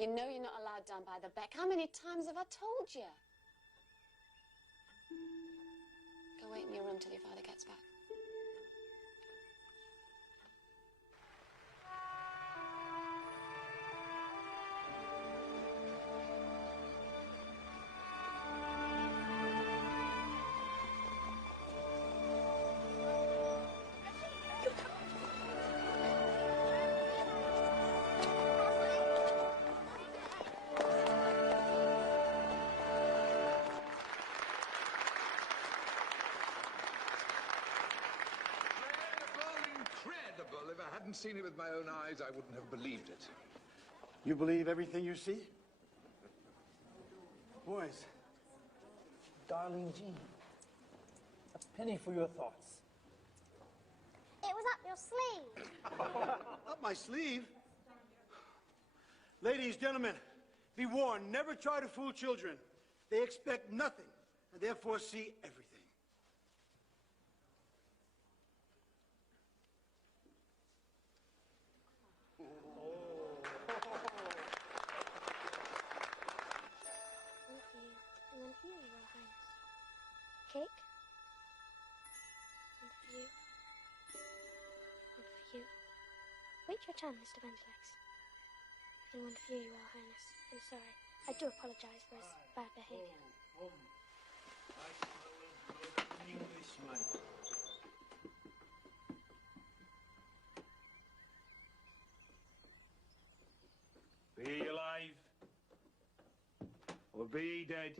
You know you're not allowed down by the beck. How many times have I told you? Go wait in your room till your father gets back. If I hadn't seen it with my own eyes, I wouldn't have believed it. You believe everything you see? Boys, Darling Jean, a penny for your thoughts. It was up your sleeve. up my sleeve? Ladies, gentlemen, be warned, never try to fool children. They expect nothing, and therefore see everything. One for you, Your Highness. Cake. One for you. One for you. Wait your turn, Mr. Ventilex. And one for you, Your Highness. I'm sorry. I do apologize for his bad behavior. Englishman. Be he alive, or be he dead,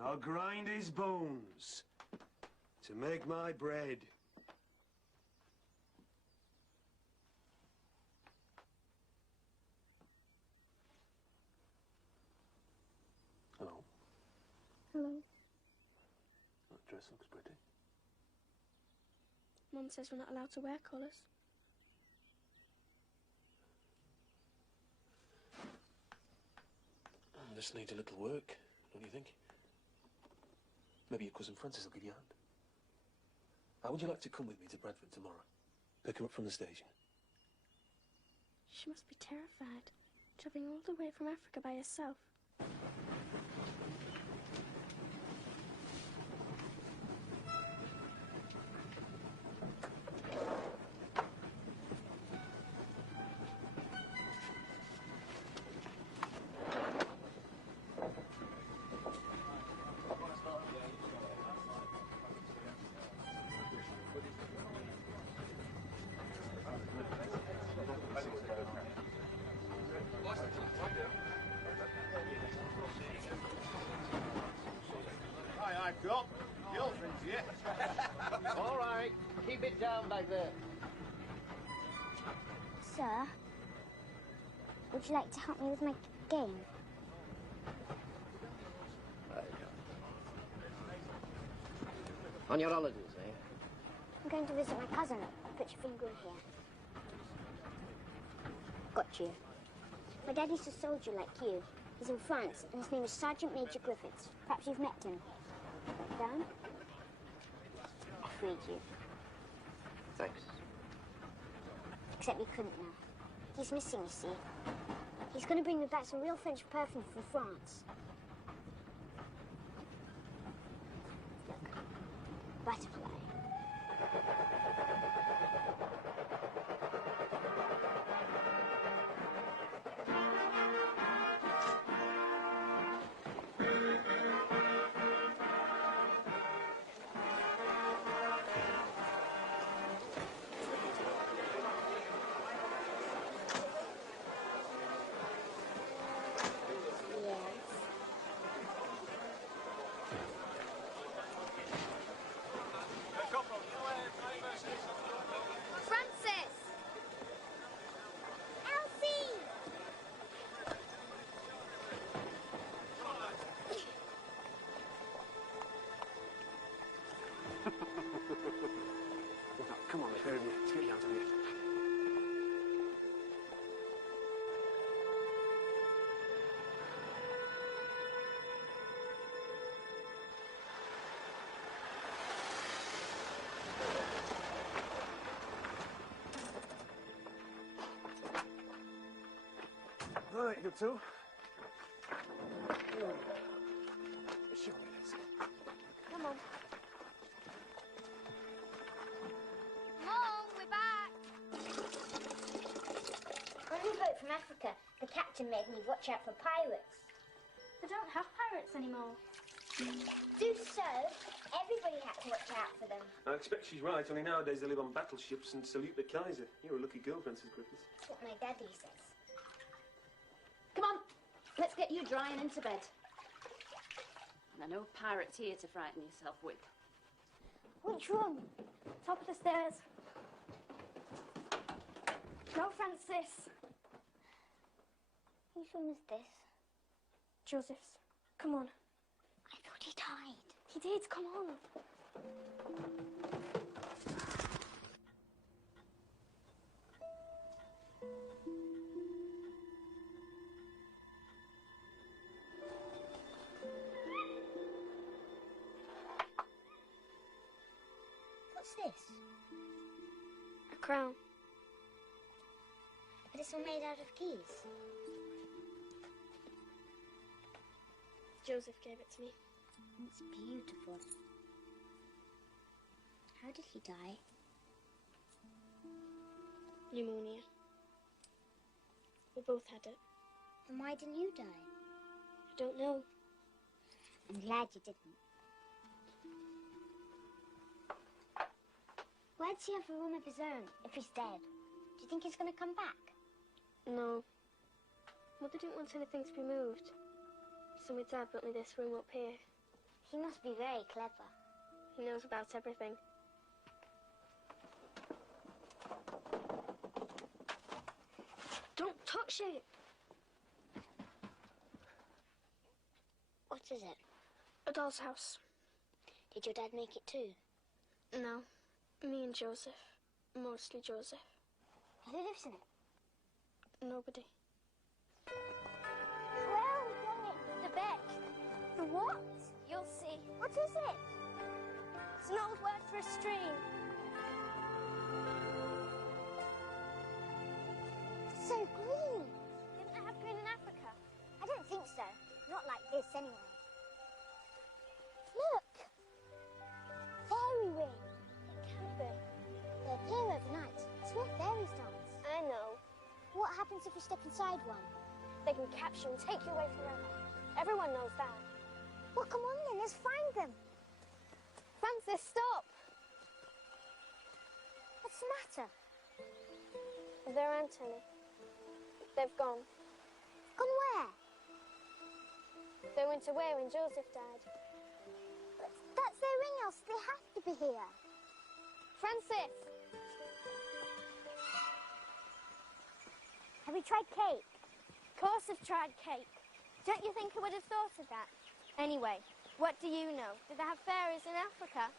I'll grind his bones to make my bread. Hello. Hello. That dress looks pretty. Mum says we're not allowed to wear colours. This needs a little work, don't you think? Maybe your cousin Francis will give you a hand. How would you like to come with me to Bradford tomorrow? Pick her up from the station. She must be terrified, travelling all the way from Africa by herself. Hi, Cop. Girlfriend's here. All right, keep it down back there. Sir, would you like to help me with my game? On your holidays, eh? I'm going to visit my cousin. Put your finger in here. Got you. My daddy's a soldier like you. He's in France, and his name is Sergeant Major Griffiths. Perhaps you've met him. Down? I freed you. Thanks. Except you couldn't now. He's missing, you see. He's going to bring me back some real French perfume from France. Look. Butterfly. Francis! Elsie! Come on, let's get you out of here. Right, you two. Show me this. Come on. Mom, we're back. When we broke from Africa, the captain made me watch out for pirates. They don't have pirates anymore. Do so, everybody had to watch out for them. I expect she's right, only nowadays they live on battleships and salute the Kaiser. You're a lucky girl, Francis Griffiths. That's what my daddy says. Come on, let's get you dry and into bed. And there are no pirates here to frighten yourself with. Which room? Top of the stairs. No, Francis. Whose room is this? Joseph's. Come on. I thought he died. He did, come on. What's this? A crown. But it's all made out of keys. Joseph gave it to me. It's beautiful. How did he die? Pneumonia. We both had it. And why didn't you die? I don't know. I'm glad you didn't. Why does he have a room of his own if he's dead? Do you think he's going to come back? No. Mother didn't want anything to be moved. So my dad built me this room up here. He must be very clever. He knows about everything. Don't touch it! What is it? A doll's house. Did your dad make it too? No. Me and Joseph. Mostly Joseph. Who lives in it? Nobody. Where are we going? The beck. The what? You'll see. What is it? It's an old word for a stream. It's so green. Didn't they have green in Africa? I don't think so. Not like this, anyway. Look! Fairy ring. It can be. They appear overnight. It's where fairies dance. I know. What happens if you step inside one? They can capture and take you away forever. Everyone knows that. Well, come on then, let's find them. Francis, stop! What's the matter? They're Anthony. They've gone. Gone where? They went away when Joseph died. But that's their ring, else they have to be here. Francis! Have you tried cake? Of course I've tried cake. Don't you think I would have thought of that? Anyway, what do you know? Did they have fairies in Africa?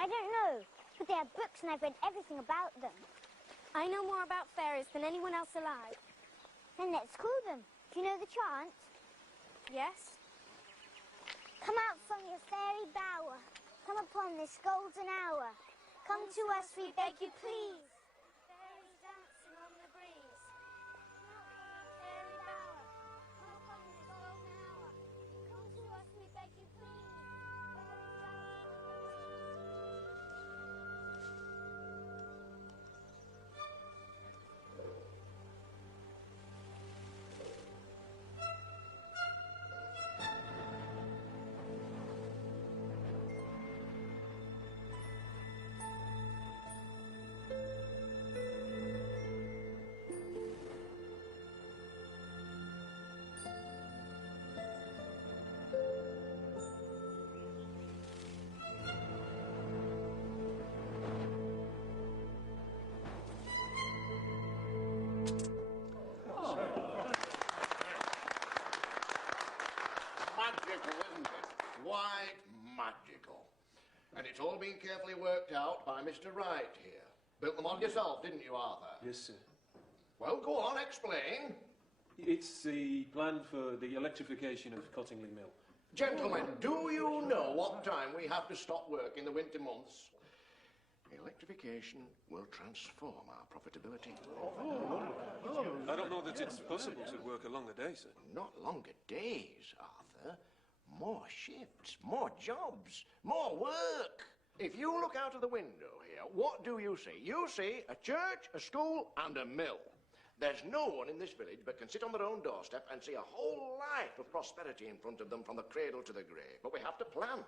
I don't know, but they have books and I've read everything about them. I know more about fairies than anyone else alive. Then let's call them. Do you know the chant? Yes? Come out from your fairy bower. Come upon this golden hour. Come to us, we beg you, please. Fairies dancing on the breeze. Come out from your fairy bower. Come upon this golden hour. Come to us, we beg you, please. Magical, isn't it? Quite magical. And it's all been carefully worked out by Mr. Wright here. Built them on yourself, didn't you, Arthur? Yes, sir. Well, go on, explain. It's the plan for the electrification of Cottingley Mill. Gentlemen, do you know what time we have to stop work in the winter months? Electrification will transform our profitability. I don't know that it's possible to work a longer day, sir. Not longer days, Arthur. More shifts, more jobs, more work. If you look out of the window here, what do you see? You see a church, a school, and a mill. There's no one in this village but can sit on their own doorstep and see a whole life of prosperity in front of them from the cradle to the grave. But we have to plan.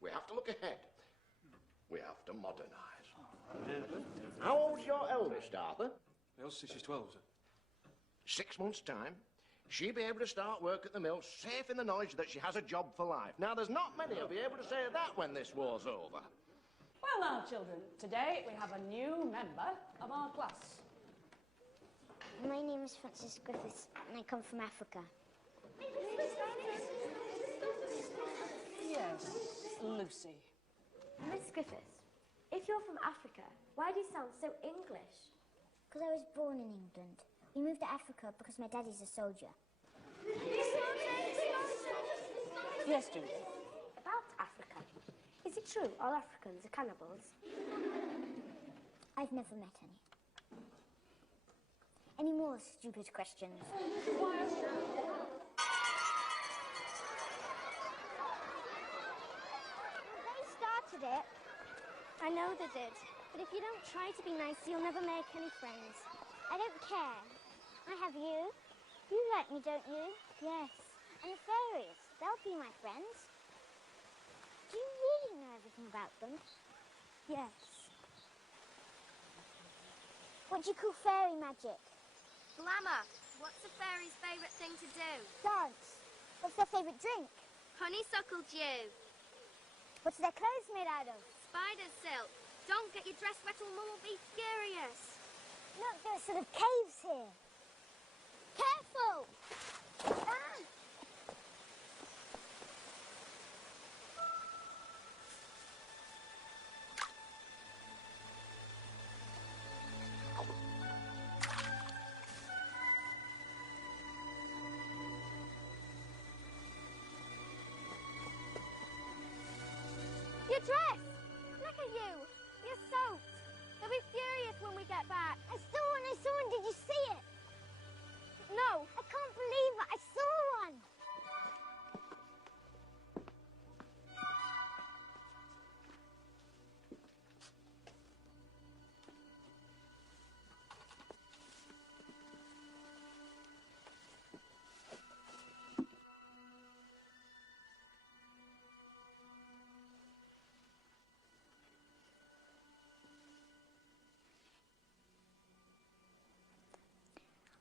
We have to look ahead. We have to modernise. How old's your eldest, Arthur? Elsie, she's 12, sir. 6 months' time, she'll be able to start work at the mill, safe in the knowledge that she has a job for life. Now, there's not many who'll be able to say that when this war's over. Well now, children, today we have a new member of our class. My name is Francis Griffiths, and I come from Africa. Yes, Lucy. Miss Griffiths, if you're from Africa, why do you sound so English? Because I was born in England. We moved to Africa because my daddy's a soldier. Yes, Judy. About Africa, is it true all Africans are cannibals? I've never met any. Any more stupid questions? They started it. I know they did. But if you don't try to be nice, you'll never make any friends. I don't care. I have you. You like me, don't you? Yes. And the fairies, they'll be my friends. Do you really know everything about them? Yes. What do you call fairy magic? Glamour, what's a fairy's favourite thing to do? Dance. What's their favourite drink? Honeysuckle dew. What's their clothes made out of? Spider's silk. Don't get your dress wet or Mum will be furious. Look, there are sort of caves here. Careful! Ah! Your dress! Look at you! You're soaked. They'll be furious when we get back. I saw one, Did you see it? No. I can't believe it. I saw one.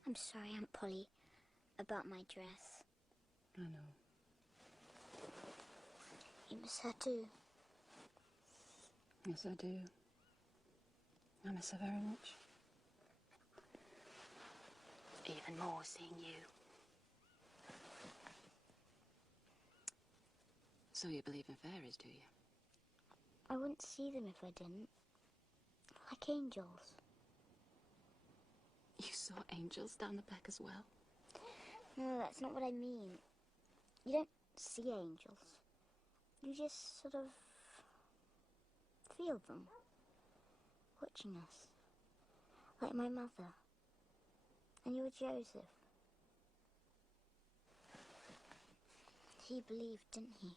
I'm sorry, Aunt Polly, about my dress. I know. You miss her too. Yes, I do. I miss her very much. Even more seeing you. So you believe in fairies, do you? I wouldn't see them if I didn't. Like angels. You saw angels down the back as well? No, that's not what I mean. You don't see angels. You just sort of feel them. Watching us. Like my mother. And your Joseph. He believed, didn't he?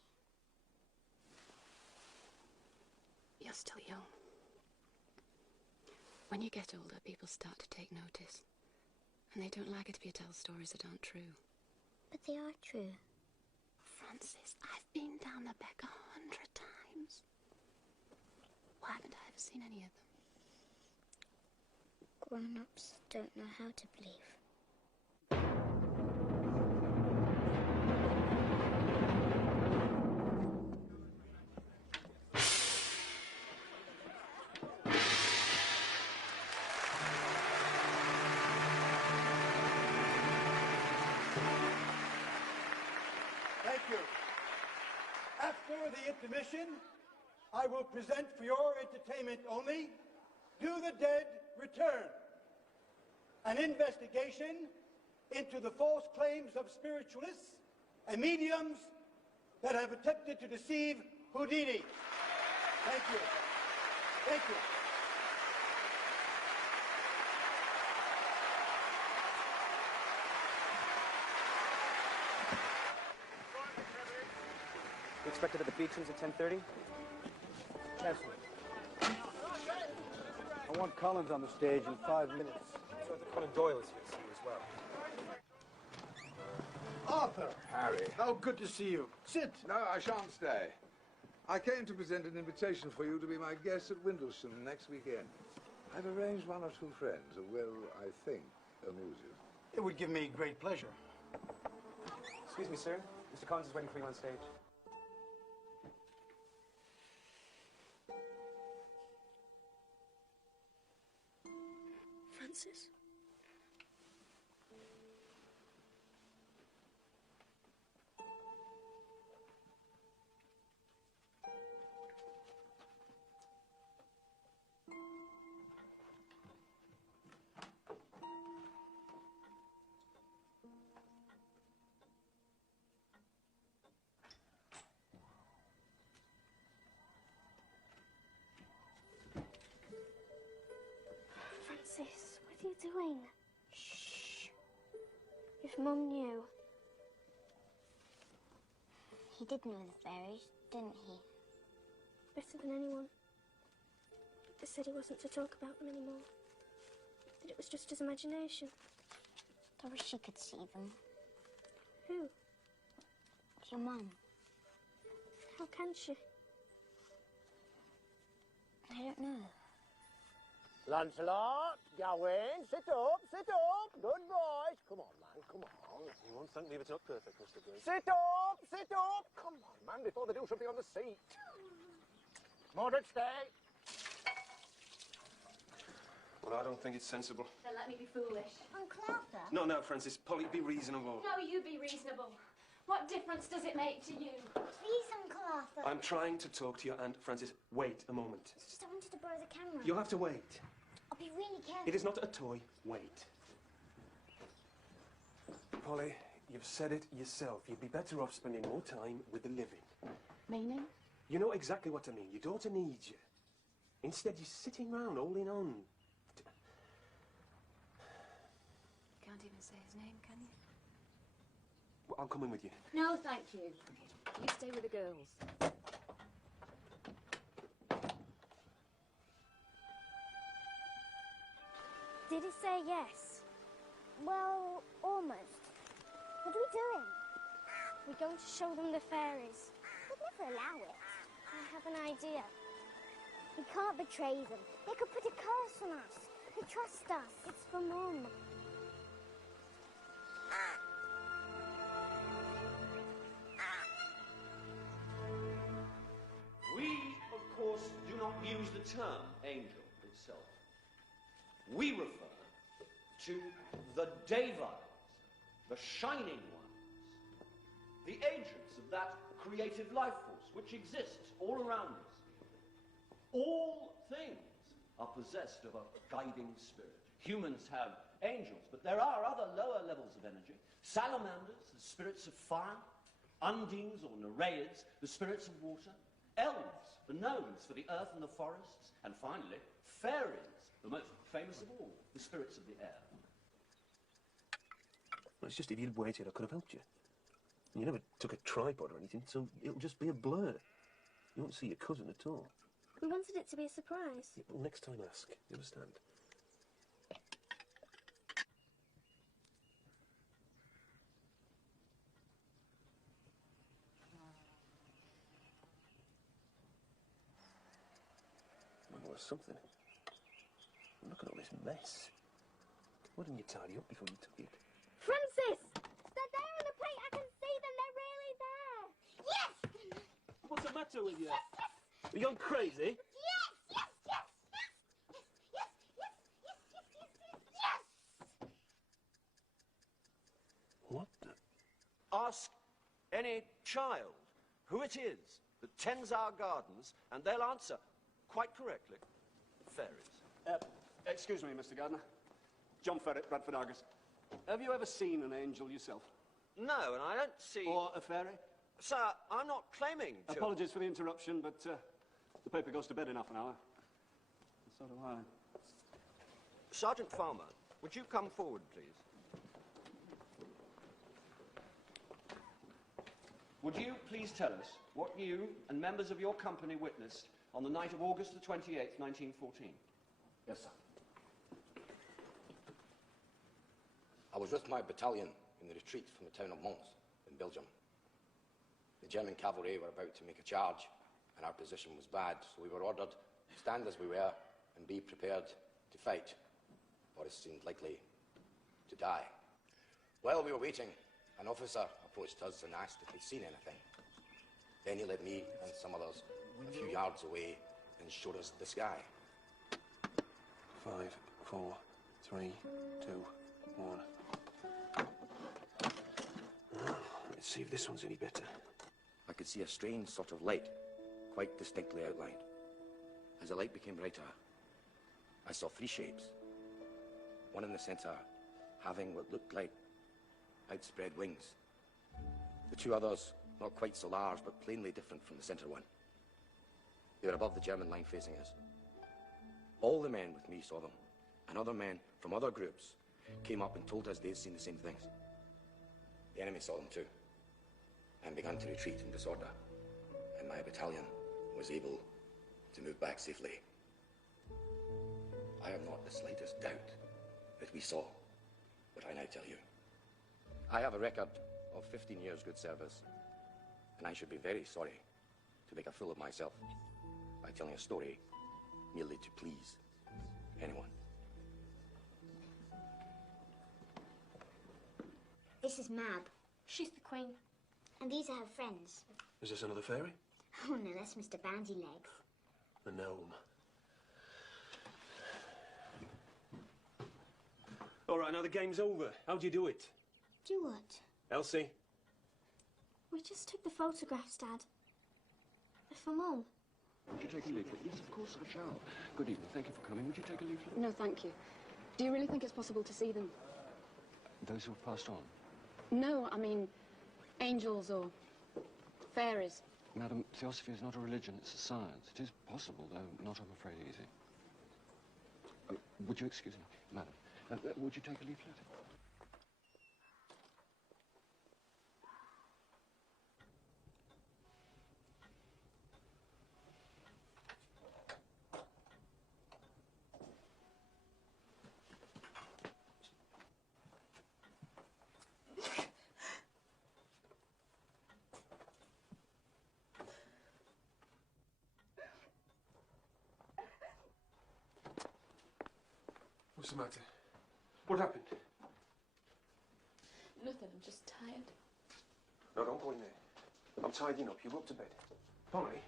You're still young. When you get older, people start to take notice. And they don't like it if you tell stories that aren't true. But they are true. Francis, I've been down the beck 100 times. Why haven't I ever seen any of them? Grown-ups don't know how to believe. Thank you. After the intermission, I will present for your entertainment only, Do the Dead Return? An investigation into the false claims of spiritualists and mediums that have attempted to deceive Houdini. Thank you. Thank you. expected at the Beecham's at 10:30? Cancel it. I want Collins on the stage in 5 minutes. So the Conan Doyle is here to see you as well. Arthur! Harry. How good to see you. Sit. No, I shan't stay. I came to present an invitation for you to be my guest at Windlesham next weekend. I've arranged 1 or 2 friends who will, I think, amuse you. It would give me great pleasure. Excuse me, sir. Mr. Collins is waiting for you on stage. Francis? Francis, what are you doing? Shh. If Mum knew. He did know the fairies, didn't he? Better than anyone. They said he wasn't to talk about them anymore. That it was just his imagination. I wish she could see them. Who? Your mum. How can she? I don't know. Lancelot, Gawain, sit up, sit up. Good boys. Come on, man, come on. You won't thank me if it's not perfect, Mr. Green. Sit up, sit up. Come on, man, before they do something on the seat. Mordred, stay. Well, I don't think it's sensible. Then let me be foolish. Uncle Arthur? No, Francis. Polly, be reasonable. No, you be reasonable. What difference does it make to you? Please, Uncle Arthur. I'm trying to talk to your aunt, Francis. Wait a moment. It's just I wanted to borrow the camera. You'll have to wait. I'll be really careful. It is not a toy. Wait. Polly, you've said it yourself. You'd be better off spending more time with the living. Meaning? You know exactly what I mean. Your daughter needs you. Instead, you're sitting round holding on. Can't even say his name, can you? Well, I'll come in with you. No, thank you. You stay with the girls. Did he say yes? Well, almost. What are we doing? We're going to show them the fairies. We'd never allow it. I have an idea. We can't betray them. They could put a curse on us. They trust us. It's for Mum. We, of course, do not use the term angel itself. We refer to the Devites, the shining ones, the agents of that creative life force which exists all around us. All things are possessed of a guiding spirit. Humans have angels, but there are other lower levels of energy. Salamanders, the spirits of fire. Undines or Nereids, the spirits of water. Elves, the gnomes for the earth and the forests. And finally, fairies, the most famous of all, the spirits of the air. Well, it's just if you'd waited, I could have helped you. You never took a tripod or anything, so it'll just be a blur. You won't see your cousin at all. We wanted it to be a surprise. Yeah, well, next time ask. You understand? Well, there was something. Look at all this mess. Why didn't you tidy up before you took it? Francis! They're there on the plate. I can see them. They're really there. Yes! What's the matter with you? Are you gone crazy? Yes! Yes! Yes! Yes! Yes! Yes! Yes! Yes! Yes! Yes! Yes! What the? Ask any child who it is that tends our gardens, and they'll answer, quite correctly, fairies. Excuse me, Mr. Gardner. John Ferret, Bradford Argus. Have you ever seen an angel yourself? No, and I don't see... Or a fairy? Sir, I'm not claiming to... Apologies for the interruption, but the paper goes to bed in half an hour. And so do I. Sergeant Farmer, would you come forward, please? would you please tell us what you and members of your company witnessed on the night of August the 28th, 1914? Yes, sir. I was with my battalion in the retreat from the town of Mons in Belgium. The German cavalry were about to make a charge, and our position was bad, so we were ordered to stand as we were and be prepared to fight, or as seemed likely to die. While we were waiting, an officer approached us and asked if we'd seen anything. Then he led me and some others a few yards away and showed us the sky. 5, 4, 3, 2, 1. Let's see if this one's any better. I could see a strange sort of light, quite distinctly outlined. As the light became brighter, I saw 3 shapes. One in the centre, having what looked like outspread wings. The 2 others, not quite so large, but plainly different from the centre one. They were above the German line facing us. All the men with me saw them, and other men from other groups came up and told us they'd seen the same things. The enemy saw them too, and began to retreat in disorder, and my battalion was able to move back safely. I have not the slightest doubt that we saw what I now tell you. I have a record of 15 years' good service, and I should be very sorry to make a fool of myself by telling a story merely to please anyone. This is Mab. She's the Queen. And these are her friends. Is this another fairy? Oh no, that's Mr. Bandylegs. The gnome. All right, now the game's over. How'd you do it? Do what? Elsie? We just took the photographs, Dad. They're for Mum. Would you take a leaflet? Yes, of course I shall. Good evening. Thank you for coming. Would you take a leaflet? No, thank you. Do you really think it's possible to see them? Those who have passed on? No, I mean angels or fairies. Madam, theosophy is not a religion, it's a science. It is possible, though not, I'm afraid, easy. Would you excuse me, madam? Would you take a leaflet? What's the matter? What happened? Nothing, I'm just tired. No, don't go in there. I'm tidying up. You go up to bed. Polly?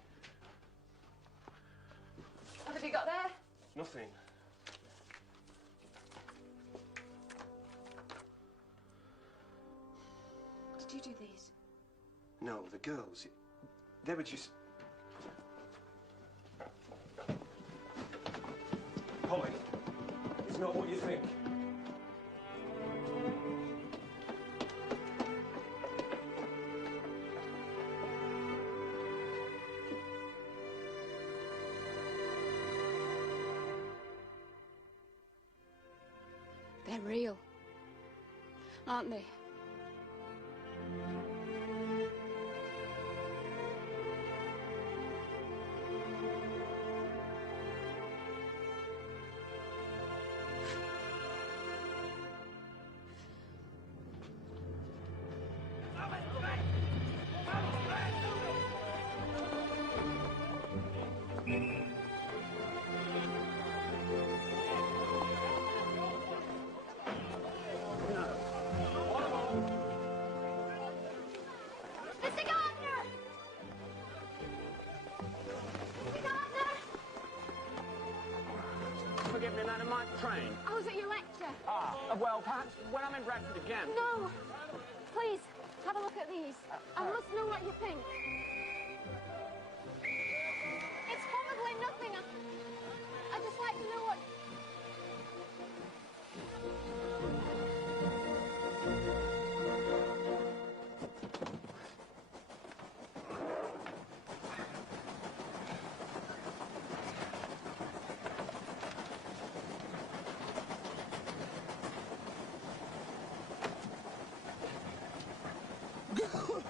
What have you got there? Nothing. Did you do these? No, the girls. They were just... Polly, it's not what you think. They're real, aren't they? Mr. Gardner! Mr. Gardner! Forgive me, madam, my train. I was at your lecture. Well, perhaps when I'm in Bradford again. No! Please, have a look at these. I must know what you think. It's probably nothing. I'd just like to know what...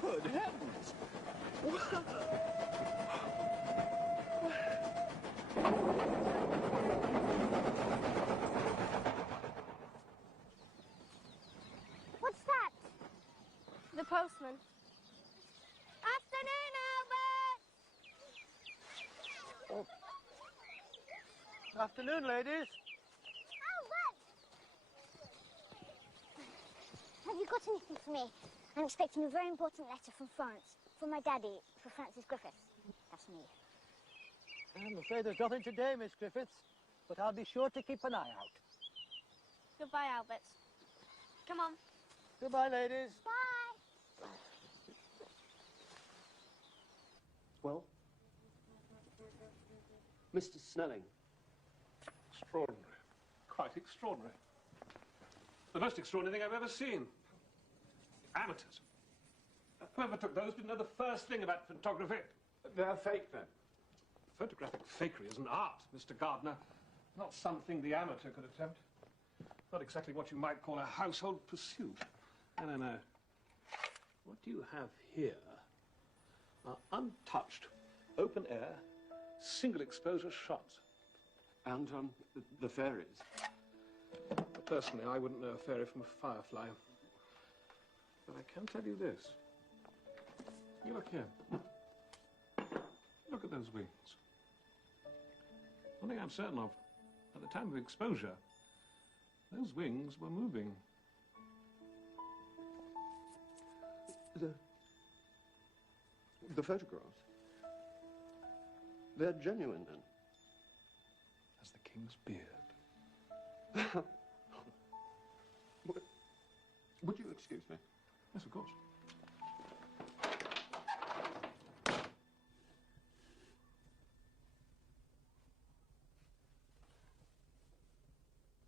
Good heavens! What's that? The postman. Afternoon, Albert! Afternoon, ladies. Albert! Have you got anything for me? I'm expecting a very important letter from France. For my daddy, for Francis Griffiths. That's me. I'm afraid there's nothing today, Miss Griffiths, but I'll be sure to keep an eye out. Goodbye, Albert. Come on. Goodbye, ladies. Bye. Well? Mr. Snelling. Extraordinary. Quite extraordinary. The most extraordinary thing I've ever seen. Amateurs. Whoever took those didn't know the first thing about photography. They're fake, then? Photographic fakery is an art, Mr. Gardner. Not something the amateur could attempt. Not exactly what you might call a household pursuit. No, no, no. What you have here are untouched, open-air, single-exposure shots. And, the fairies. Personally, I wouldn't know a fairy from a firefly. But I can tell you this. You look here. Look at those wings. One thing I'm certain of, at the time of exposure, those wings were moving. The photographs? They're genuine, then? As the king's beard. Would you excuse me? Yes, of course.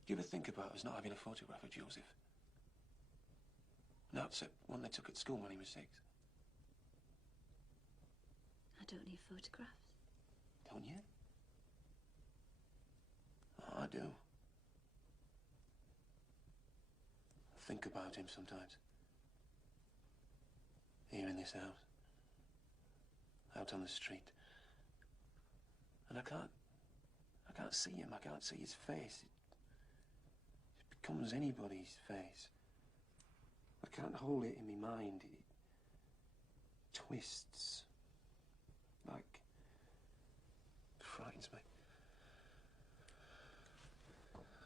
Do you ever think about us not having a photograph of Joseph? No, it's one they took at school when he was 6. I don't need photographs. Don't you? Oh, I do. I think about him sometimes. Here in this house. Out on the street. And I can't see him. I can't see his face. It becomes anybody's face. I can't hold it in my mind. It twists. Like, it frightens me.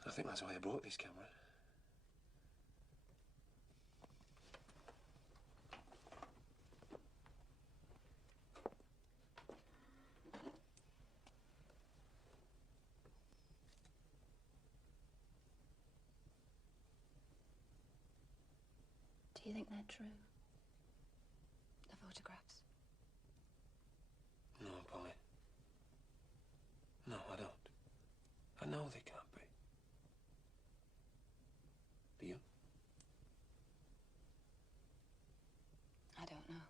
I think that's why I brought this camera. Do you think they're true? The photographs? No, Polly. No, I don't. I know they can't be. Do you? I don't know.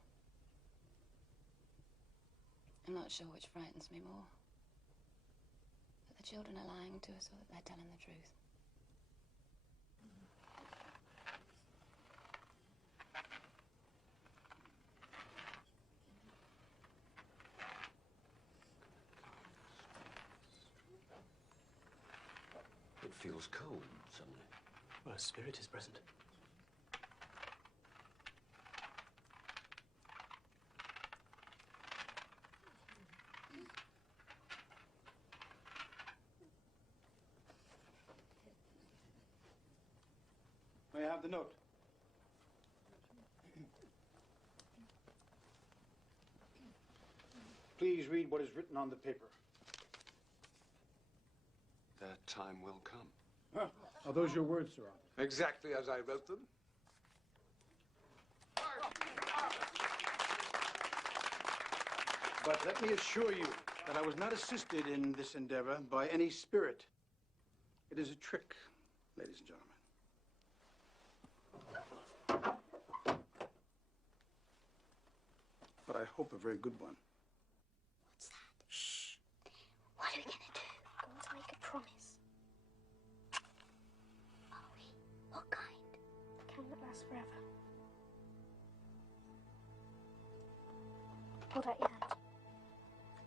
I'm not sure which frightens me more. That the children are lying to us or that they're telling the truth. It feels cold, suddenly. Well, a spirit is present. May I have the note? Please read what is written on the paper. That time will come. Huh? Are those your words, Sir Arthur? Exactly as I wrote them. But let me assure you that I was not assisted in this endeavor by any spirit. It is a trick, ladies and gentlemen. But I hope a very good one. What's that? Shh. What are we going to do? I want to make a promise. Are we? What kind? Can that last forever? Hold out your hand.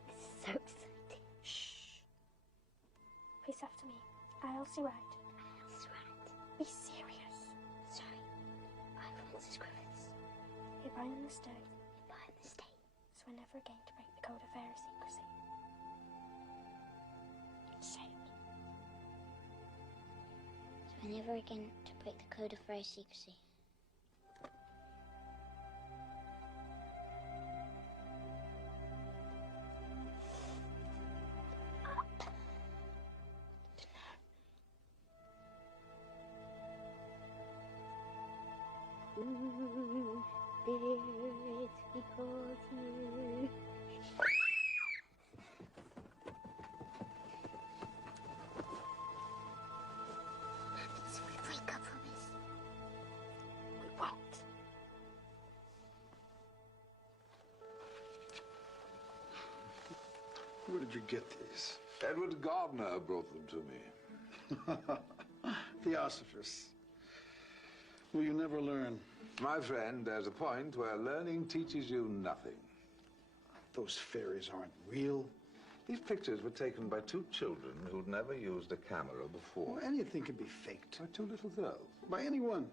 This is so exciting. Shh. Please after me. I, Elsie Wright. Elsie Wright. Be serious. Sorry. I'm Francis Griffiths. Hereby in this day. Hereby in this day. Swear never again to break the code of fairy secrecy. Say it. Swear never again to break the code of fairy secrecy. Spirits, we call you. So we break up from this. We won't. Where did you get these? Edward Gardner brought them to me. Theosophists. Will you never learn? My friend, there's a point where learning teaches you nothing. Those fairies aren't real. These pictures were taken by two children who'd never used a camera before. Well, anything can be faked. By two little girls. By anyone.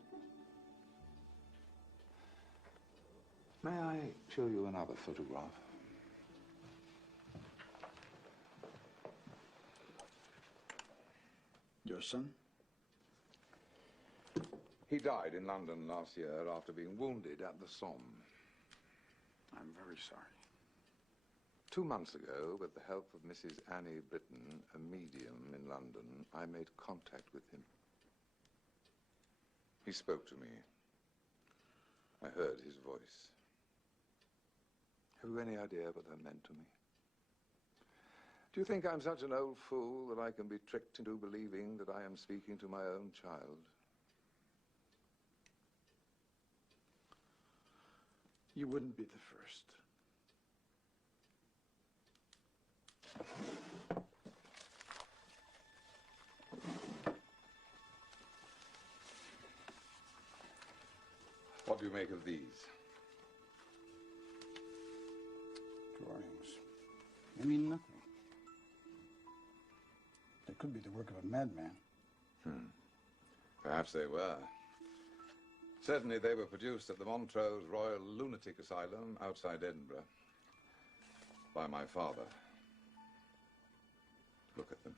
May I show you another photograph? Your son? He died in London last year after being wounded at the Somme. I'm very sorry. 2 months ago, with the help of Mrs. Annie Britton, a medium in London, I made contact with him. He spoke to me. I heard his voice. Have you any idea what that meant to me? Do you think I'm such an old fool that I can be tricked into believing that I am speaking to my own child? You wouldn't be the first. What do you make of these? Drawings. They mean nothing. They could be the work of a madman. Perhaps they were. Certainly they were produced at the Montrose Royal Lunatic Asylum outside Edinburgh by my father. Look at them.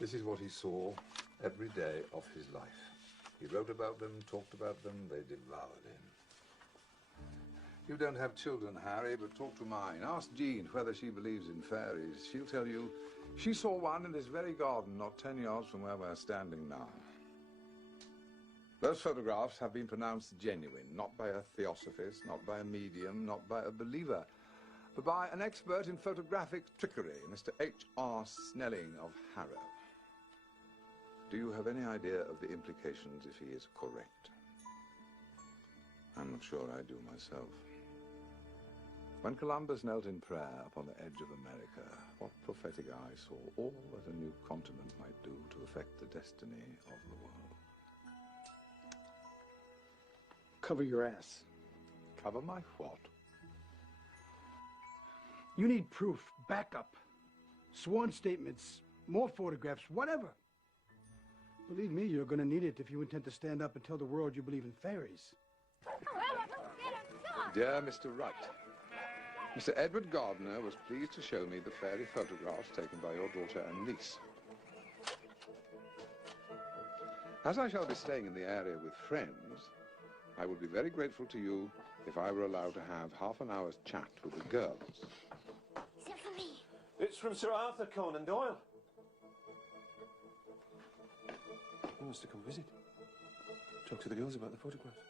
This is what he saw every day of his life. He wrote about them, talked about them, they devoured him. You don't have children, Harry, but talk to mine. Ask Jean whether she believes in fairies. She'll tell you she saw one in this very garden, not 10 yards from where we're standing now. Those photographs have been pronounced genuine, not by a theosophist, not by a medium, not by a believer, but by an expert in photographic trickery, Mr. H.R. Snelling of Harrow. Do you have any idea of the implications if he is correct? I'm not sure I do myself. When Columbus knelt in prayer upon the edge of America, what prophetic eye saw all that a new continent might do to affect the destiny of the world? Cover your ass. Cover my what? You need proof, backup, sworn statements, more photographs, whatever. Believe me, you're going to need it if you intend to stand up and tell the world you believe in fairies. Dear Mr. Wright, Mr. Edward Gardner was pleased to show me the fairy photographs taken by your daughter and niece. As I shall be staying in the area with friends, I would be very grateful to you if I were allowed to have half an hour's chat with the girls. Is it for me? It's from Sir Arthur Conan Doyle. He wants to come visit. Talk to the girls about the photographs.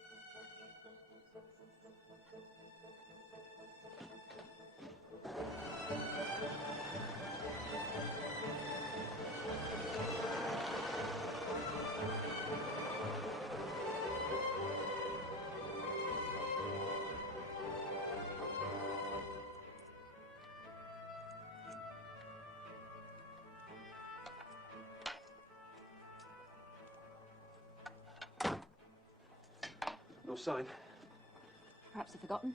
No sign. Perhaps they've forgotten.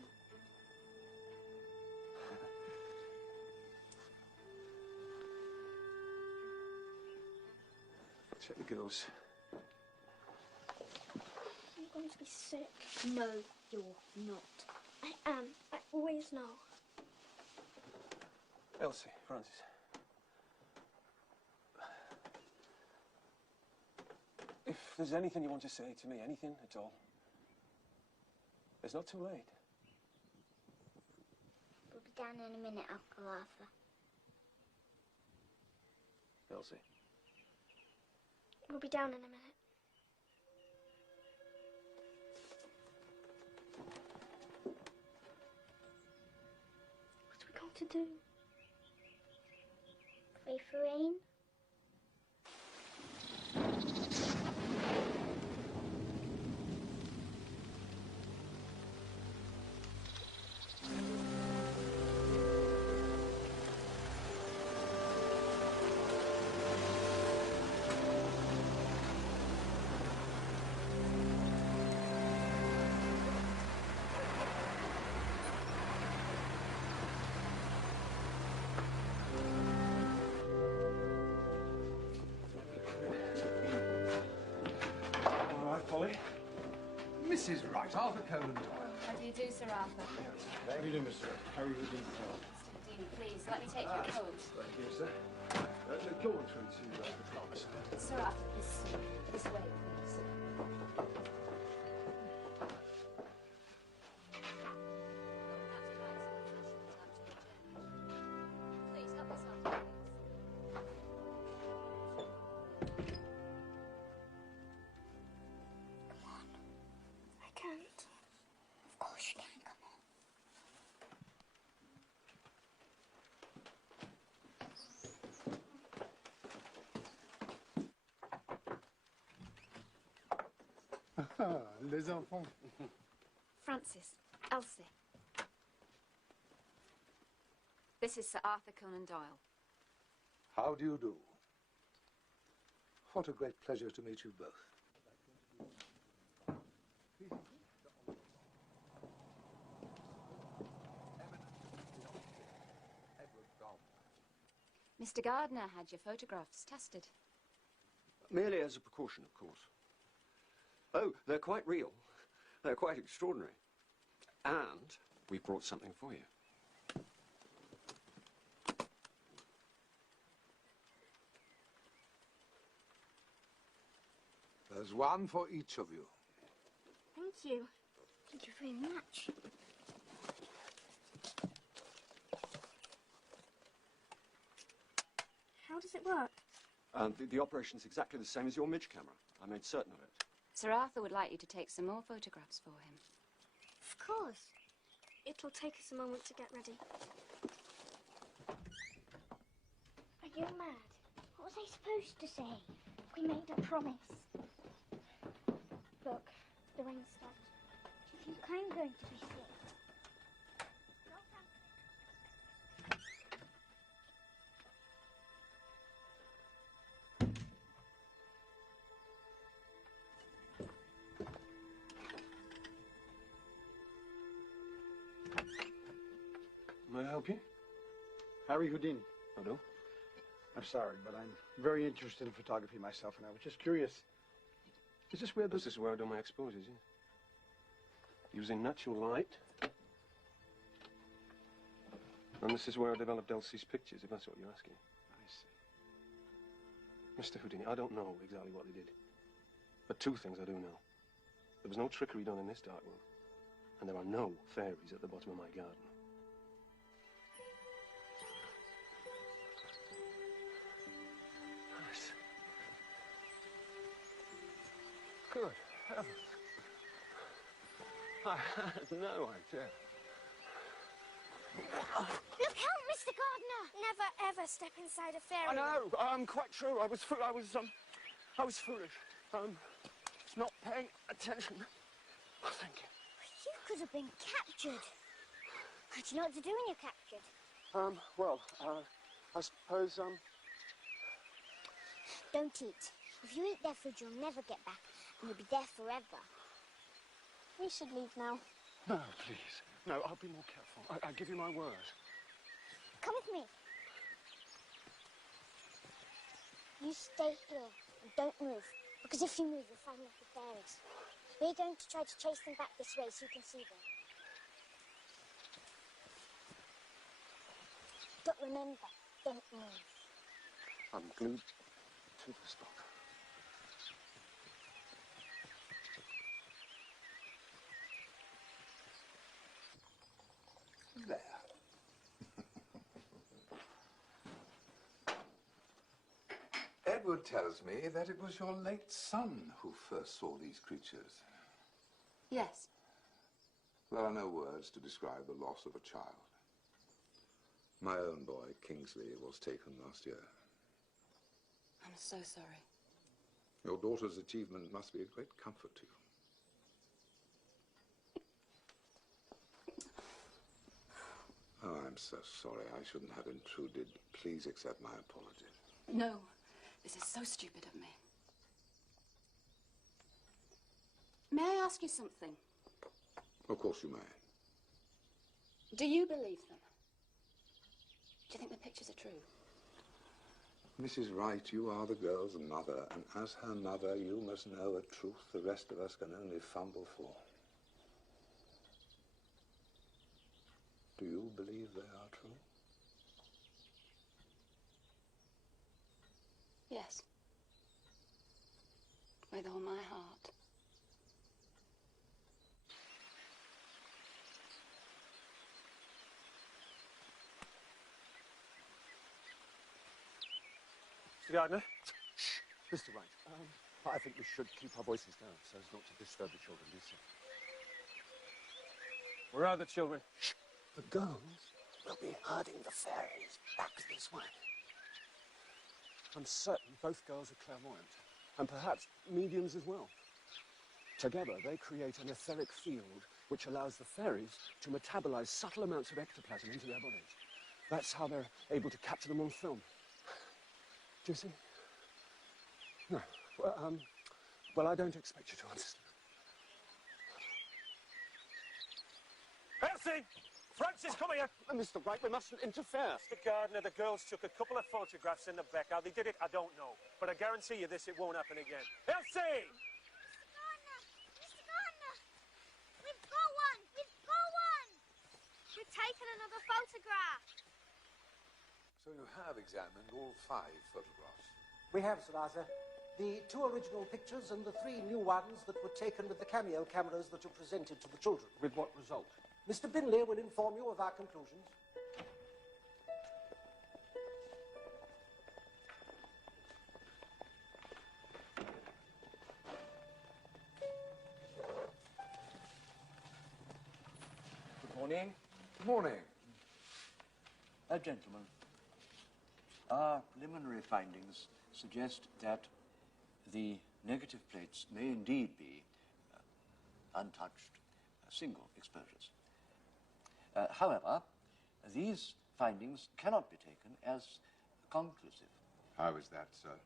Check the girls. I'm going to be sick. No, you're not. I am. I always know. Elsie, Francis. If there's anything you want to say to me, anything at all, it's not too late. We'll be down in a minute, Uncle Arthur. Elsie. We'll be down in a minute. What are we going to do? Pray for rain? Mrs. Wright, Arthur Conan Doyle. How do you do, Sir Arthur? How do you do, Mr. Harry Houdini? Mr. Houdini, please, let me take your coat. Thank you, sir. Go on through to the class. Sir Arthur, this way, please. Please, help yourself, please. I can't. Of course you can, come on. Les enfants. Francis, Elsie. This is Sir Arthur Conan Doyle. How do you do? What a great pleasure to meet you both. Mr. Gardner had your photographs tested. Merely as a precaution, of course. Oh, they're quite real. They're quite extraordinary. And we've brought something for you. There's one for each of you. Thank you. Thank you very much. How does it work? The operation's exactly the same as your Midge camera. I made certain of it. Sir Arthur would like you to take some more photographs for him. Of course. It'll take us a moment to get ready. Are you mad? What was I supposed to say? We made a promise. Look, the rain stopped. Do you think I'm going to be sick? Go, Francis. May I help you? Harry Houdini. Hello. I'm sorry, but I'm very interested in photography myself, and I was just curious. Is this where This is where I do my exposures, yeah. Using natural light. And this is where I developed Elsie's pictures, if that's what you're asking. I see. Mr. Houdini, I don't know exactly what they did. But two things I do know. There was no trickery done in this dark room. And there are no fairies at the bottom of my garden. Nice. Good heavens. I had no idea. Look out, Mr. Gardner! Never ever step inside a fairy. I know. Quite true. I was foolish. Not paying attention. Oh, thank you. You could have been captured. How do you know what to do when you're captured? Well, I suppose, Don't eat. If you eat their food, you'll never get back, and you'll be there forever. We should leave now. No, please. No, I'll be more careful. I give you my word. Come with me. You stay here and don't move, because if you move, you'll find out the fairies. We're going to try to chase them back this way so you can see them. But remember, don't move. I'm glued to the spot. There. Edward tells me that it was your late son who first saw these creatures. Yes. There are no words to describe the loss of a child. My own boy, Kingsley, was taken last year. I'm so sorry. Your daughter's achievement must be a great comfort to you. Oh, I'm so sorry. I shouldn't have intruded. Please accept my apologies. No, this is so stupid of me. May I ask you something? Of course you may. Do you believe them? Do you think the pictures are true? Mrs. Wright, you are the girl's mother, and as her mother, you must know a truth the rest of us can only fumble for. Do you believe they are true? Yes. With all my heart. Mr. Gardner? Mr. Wright, I think we should keep our voices down so as not to disturb the children, do you see? Where are the children? The girls will be herding the fairies back this way. I'm certain both girls are clairvoyant, and perhaps mediums as well. Together, they create an etheric field which allows the fairies to metabolize subtle amounts of ectoplasm into their bodies. That's how they're able to capture them on film. Do you see? No. Well, I don't expect you to understand. Elsie! Francis, come here! Mr. Wright, we mustn't interfere. Mr. Gardner, the girls took a couple of photographs in the back. How they did it, I don't know. But I guarantee you this, it won't happen again. Elsie! Mr. Gardner! We've got one! We've got one! We've taken another photograph. So you have examined all 5 photographs? We have, Sir Arthur. The 2 original pictures and the 3 new ones that were taken with the cameo cameras that you presented to the children. With what result? Mr. Binley will inform you of our conclusions. Good morning. Good morning. Gentlemen, our preliminary findings suggest that the negative plates may indeed be untouched, single exposures. However, these findings cannot be taken as conclusive. How is that, sir?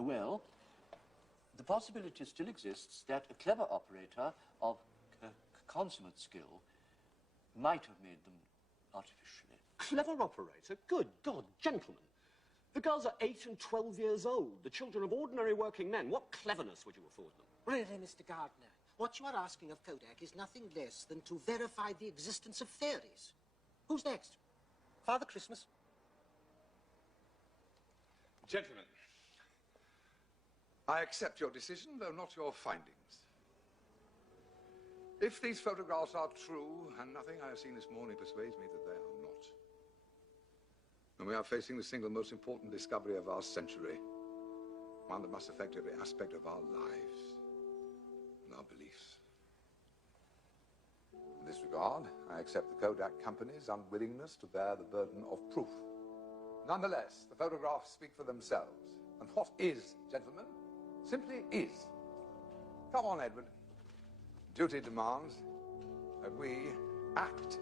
Well, the possibility still exists that a clever operator of consummate skill might have made them artificially. Clever operator? Good God, gentlemen. The girls are 8 and 12 years old, the children of ordinary working men. What cleverness would you afford them? Really, Mr. Gardner, what you are asking of Kodak is nothing less than to verify the existence of fairies. Who's next? Father Christmas? Gentlemen, I accept your decision, though not your findings. If these photographs are true, and nothing I have seen this morning persuades me that they are not, then we are facing the single most important discovery of our century, one that must affect every aspect of our lives and our beliefs. In this regard, I accept the Kodak Company's unwillingness to bear the burden of proof. Nonetheless, the photographs speak for themselves. And what is, gentlemen, simply is. Come on, Edward. Duty demands that we act.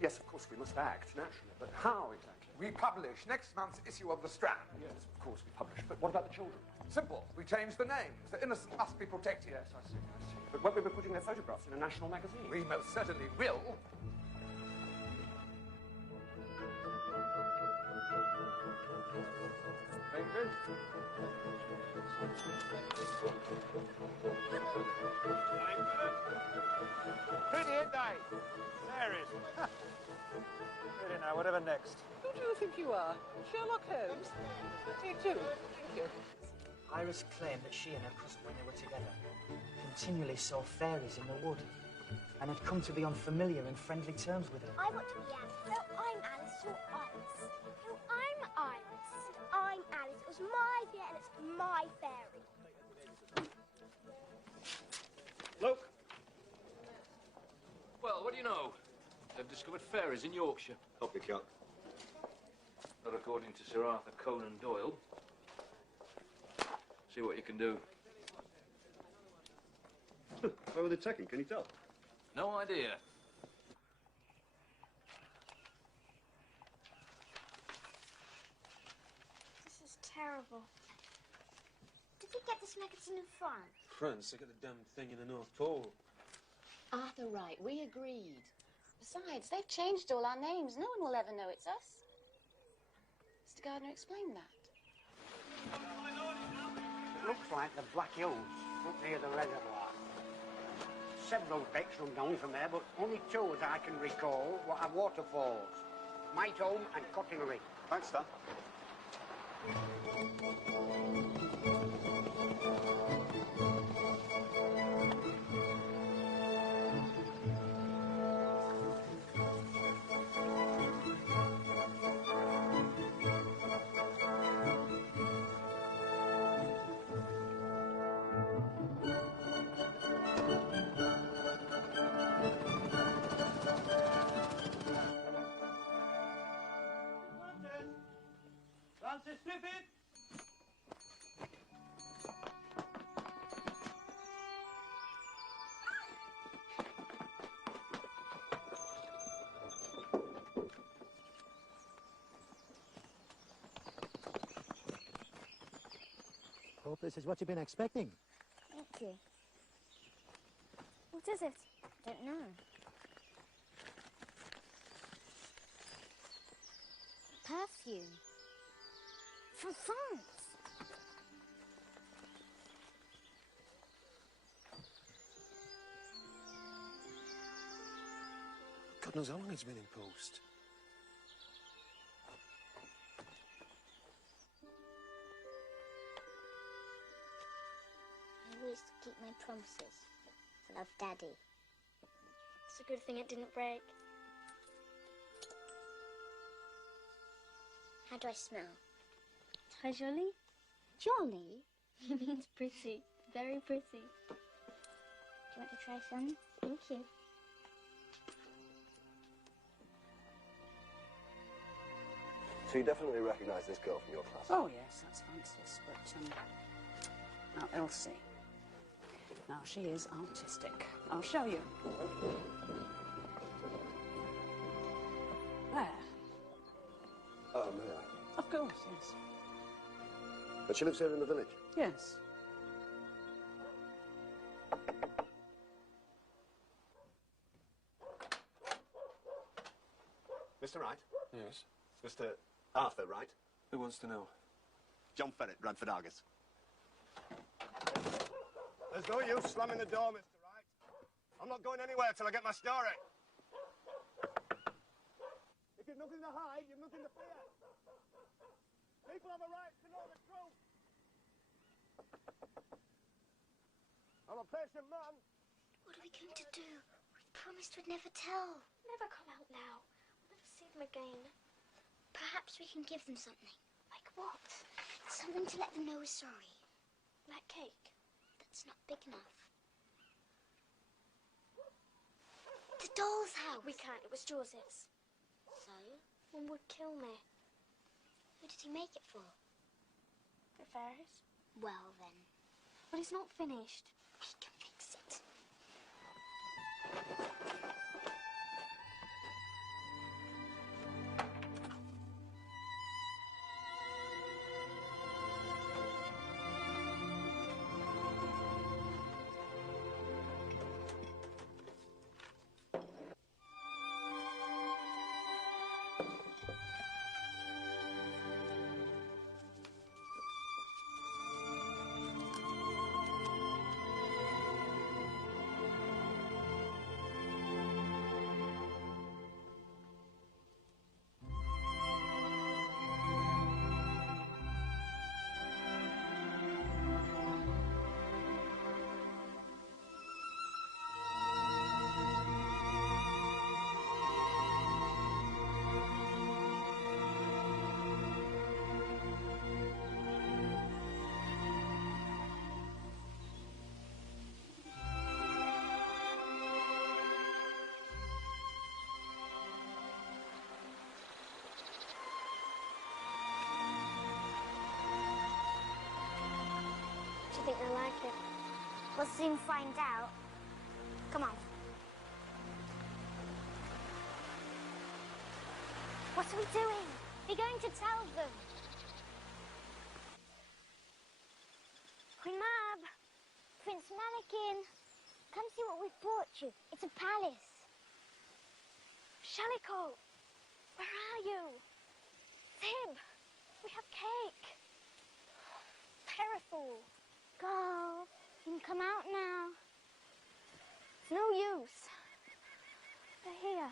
Yes, of course, we must act, naturally, but how exactly? We publish next month's issue of The Strand. Yes, of course we publish. But what about the children? Simple. We change the names. The innocent must be protected. Yes, I see, I see. But won't we be putting their photographs in a national magazine? We most certainly will. David? Pretty, ain't they? Fairies. Pretty now, whatever next. Who do you think you are? Sherlock Holmes? Me too. Thank you. Iris claimed that she and her cousin, when they were together, continually saw fairies in the wood and had come to be on familiar and friendly terms with her. I want to be Alice. No, I'm Alice. You're Iris. No, I'm Iris. I'm Alice. It was my year and it's my fairy. Look. Well, what do you know? They've discovered fairies in Yorkshire. Hope you can't. Not according to Sir Arthur Conan Doyle. See what you can do. Where were they taken? Can you tell? No idea. This is terrible. Did you get this magazine in France? France, they got the damn thing in the North Pole. Arthur Wright, we agreed. Besides, they've changed all our names. No one will ever know it's us. Mr. Gardner, explain that. It looks like the Black Hills, up near the reservoir. Several becks run down from there, but only two, as I can recall, are waterfalls. Mytholm and Cottingley. Thanks, Stan. Francis Griffith! Hope this is what you've been expecting. Thank you. What is it? Don't know. Perfume. From France. God knows how long it's been in post. I always keep my promises. Love, Daddy. It's a good thing it didn't break. How do I smell? Très joli. Jolly? He means pretty. Very pretty. Do you want to try some? Thank you. So you definitely recognise this girl from your class? Oh, yes, that's Frances. But, now, Elsie. Now, she is artistic. I'll show you. There. Oh, may I? Of course, yes. But she lives here in the village? Yes. Mr. Wright? Yes. Mr. Arthur Wright? Who wants to know? John Ferret, Bradford Argus. There's no use slamming the door, Mr. Wright. I'm not going anywhere till I get my story. If you've nothing to hide, you've nothing to fear. People have a right to know the truth. I'm a patient man. What are we going to do? We promised we'd never tell. Never come out now. We'll never see them again. Perhaps we can give them something. Like what? Something to let them know we're sorry. Like cake? That's not big enough. The doll's house. We can't. It was George's. So? One would kill me. Who did he make it for? For fairies? Well, then. But it's not finished. We can fix it. think they like it. We'll soon find out. Come on. What are we doing? We're going to tell them. Queen Mab, Prince Mannequin, come see what we've brought you. It's a palace. Shalliko, where are you? Zib, we have cake. Perifool. Go. You can come out now. It's no use. They're here.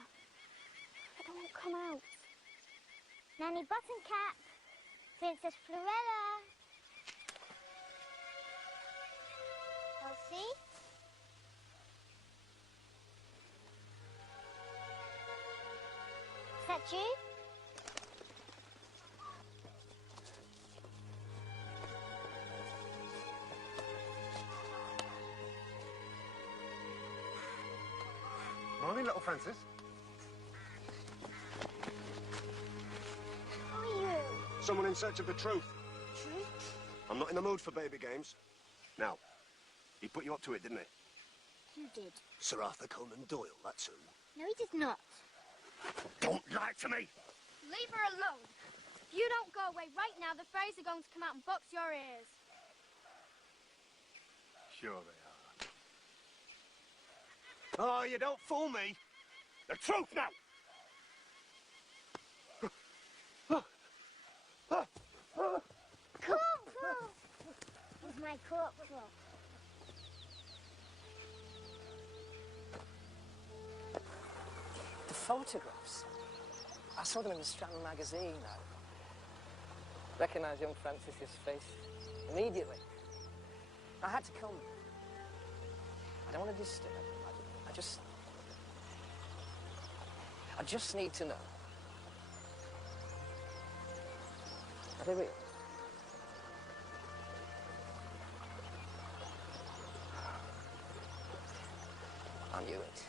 But they won't come out. Nanny Buttoncap, Princess Florella. Elsie? Is that you? Morning, little Francis. Who are you? Someone in search of the truth. Truth? I'm not in the mood for baby games. Now, he put you up to it, didn't he? Who did? Sir Arthur Conan Doyle, that's who. No, he did not. Don't lie to me! Leave her alone. If you don't go away right now, the fairies are going to come out and box your ears. Sure they are. Oh, you don't fool me! The truth now! Corporal! Where's my corporal? The photographs. I saw them in the Stratton magazine. I recognised young Francis's face immediately. I had to come. I don't want to disturb him. I just need to know. Are they real? I knew it.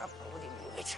I already knew it.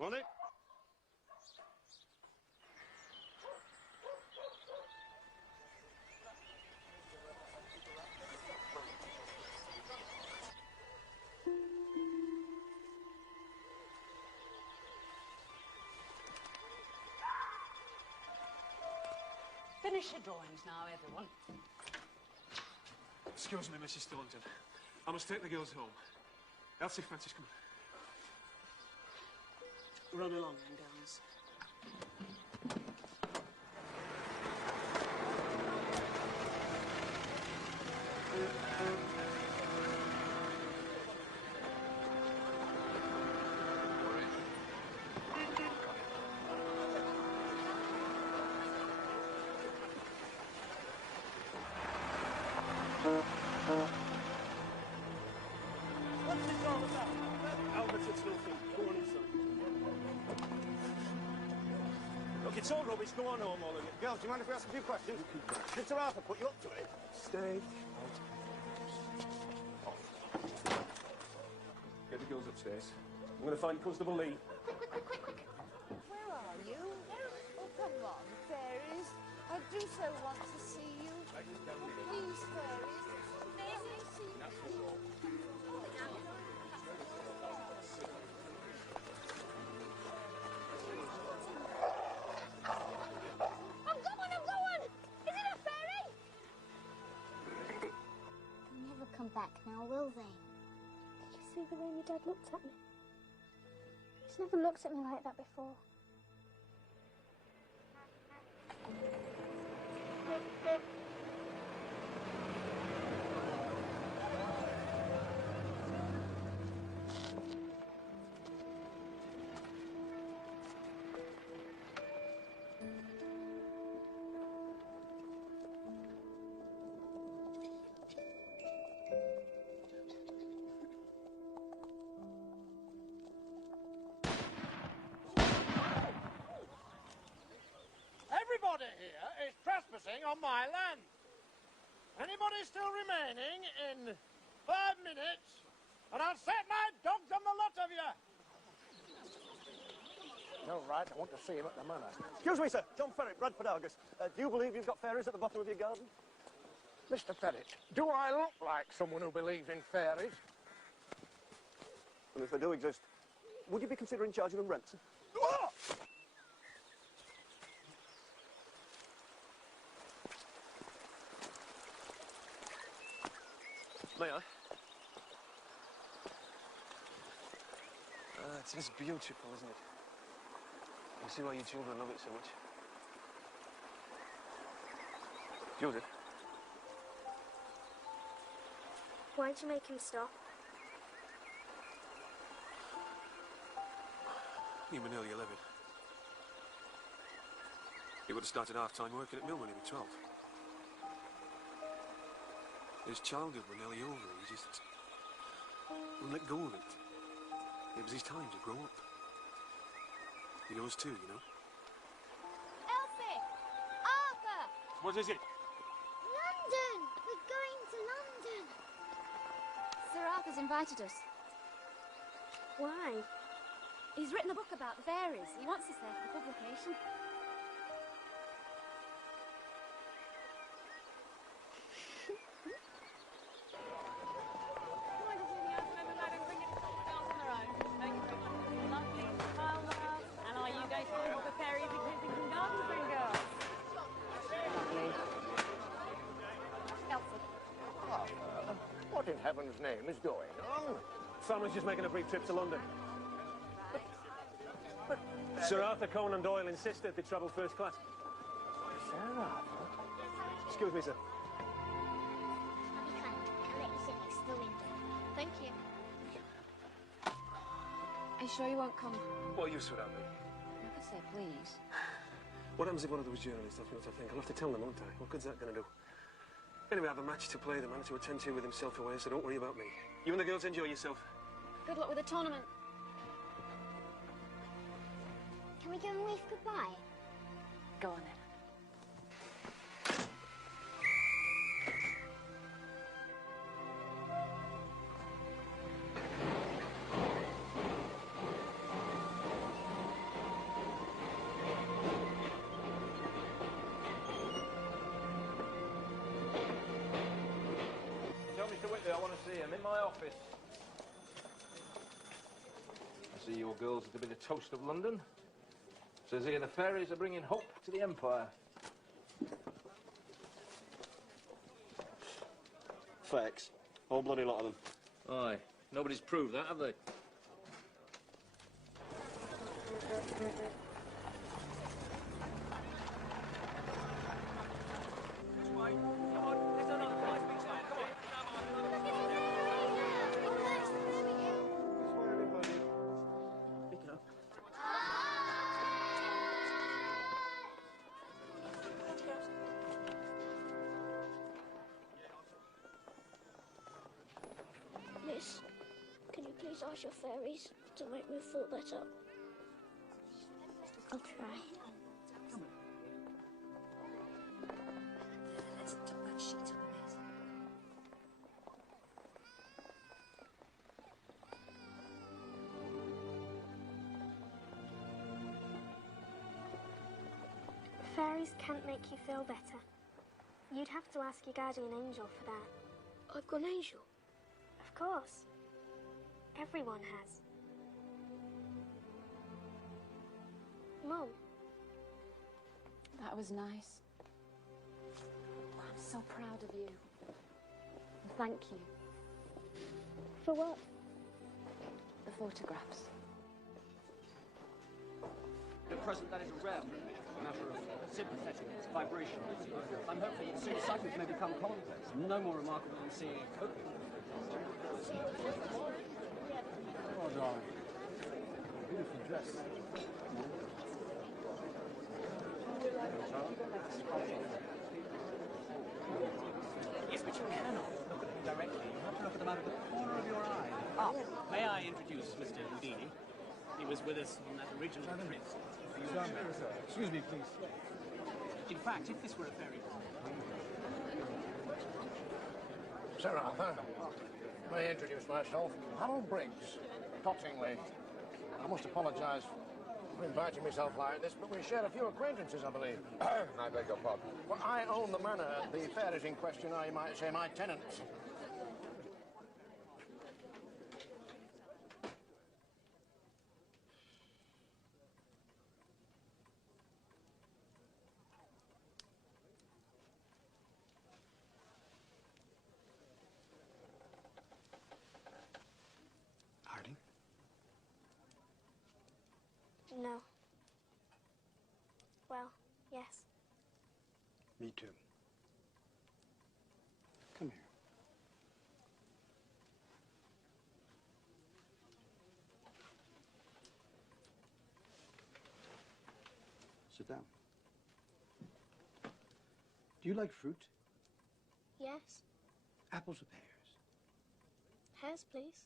Morning. Finish your drawings now, everyone. Excuse me, Mrs. Thornton. I must take the girls home. Elsie, Francis, come on. Run along then, girls. What's this all about? Albert, it's nothing. Go on inside. Look, it's all rubbish. Go on home, all of you. Girls, do you mind if we ask a few questions? Did Sir Arthur put you up to it? Stay. Get the girls upstairs. I'm going to find Constable Lee. Quick. Where are you? Oh, come on, fairies. I do so want to see you. Oh, please, fairies. May I see you? back now, will they? Did you see the way your dad looked at me? He's never looked at me like that before. Everybody here is trespassing on my land. Anybody still remaining in 5 minutes, and I'll set my dogs on the lot of you. All right, I want to see him at the manor. Excuse me, sir. John Ferret, Bradford Argus. Do you believe you've got fairies at the bottom of your garden? Mr. Ferret, do I look like someone who believes in fairies? And if they do exist, would you be considering charging them rent, sir? May I? It's just beautiful, isn't it? You see why you children love it so much. Joseph? Why'd you make him stop? You were nearly 11. He would have started half-time working at mill when he was 12. His childhood were nearly over. He just wouldn't let go of it. It was his time to grow up. Yours too, you know. Elsie! Arthur! What is it? London! We're going to London! Sir Arthur's invited us. Why? He's written a book about the fairies. He wants us there for the publication. What in heaven's name is going on? Family's just making a brief trip to London. Sir Arthur Conan Doyle insisted they travel first class. Sir Arthur? Excuse me, sir. I'll be kind. I'll let you sit next to the window. Thank you. Are you sure you won't come? What use would that be? I could say please. What happens if one of those journalists tells me what I think? I'll have to tell them, won't I? What good's that going to do? Anyway, I have a match to play, the man to attend to with himself away, so don't worry about me. You and the girls enjoy yourself. Good luck with the tournament. Can we go and wave goodbye? Go on then. Tell Mr. Whitley I want to see him in my office. I see your girls are to be the toast of London. Says here the fairies are bringing hope to the empire. Fakes. Whole bloody lot of them. Aye. Nobody's proved that, have they? Miss, can you please ask your fairies to make me feel better? I'll try. Let's tuck that sheet up a bit. Fairies can't make you feel better. You'd have to ask your guardian angel for that. I've got an angel? Of course. Everyone has. Mum. That was nice. Oh, I'm so proud of you. And thank you. For what? The photographs. At present, that is a rare privilege, a matter of sympathetic vibration. I'm hopeful that soon cycles may become commonplace, no more remarkable than seeing a coping. Oh, darling. Beautiful dress. Yes, but you cannot look at them directly. You have to look at them out of the corner of your eye. Ah, may I introduce Mr. Houdini? He was with us on that original trip. Excuse me, please. In fact, if this were a fairy... Sir Arthur, may I introduce myself? Harold Briggs, Cottingley. I must apologise for inviting myself like this, but we share a few acquaintances, I believe. I beg your pardon. Well, I own the manor. The fairies in question are, you might say, my tenants. Harding? No. Well, yes. Me too. Come here. Sit down. Do you like fruit? Yes. Apples or pears? Pears, please.